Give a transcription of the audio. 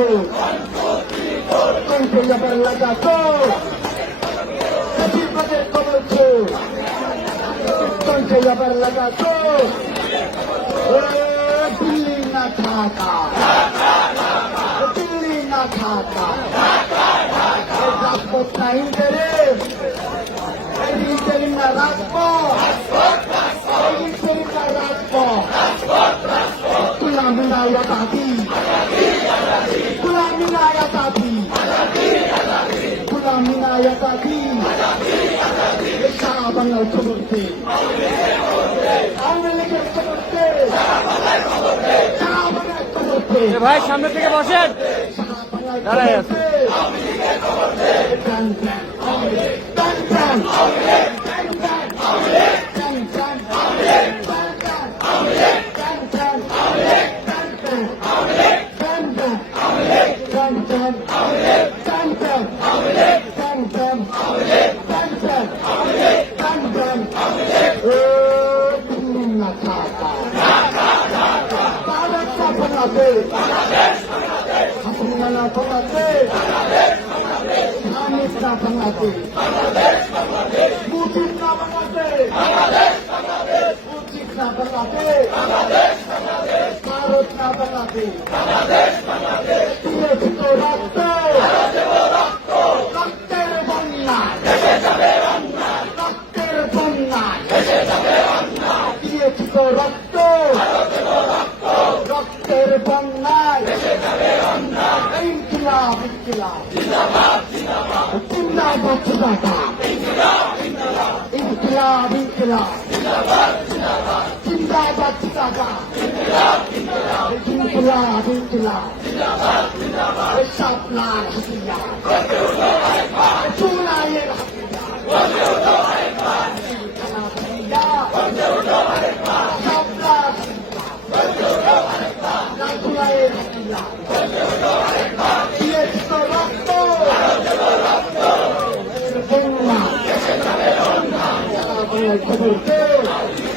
Mambo. Uncle Yabel Lagato. The people get covered too. Uncle Yabel Lagato. Billy Nakata. Billy Nakata. রাখবো time ধরে interim না রাখবো interim না রাখবো তুই আমি না রাখি Kunamina ya tabi. Kunamina ya tabi. সারা বাংলা ঐক্যবদ্ধে ভাই সামনে থেকে বসেন দাঁড়ায় আছে বাংলাদেশ মুজিব না বাংলাদেশ মুজিব না বাংলাদেশ ভারত না বাংলাদেশ দিয়েছি রক্তের বন্যায় ইনকিলাব ইনকিলাব। জিন্দাবাদ জিন্দাবাদ ইনকিলাব ইনকিলাব। জিন্দাবাদ জিন্দাবাদ। ইনকিলাব ইনকিলাব। হাতিয়ার Deus!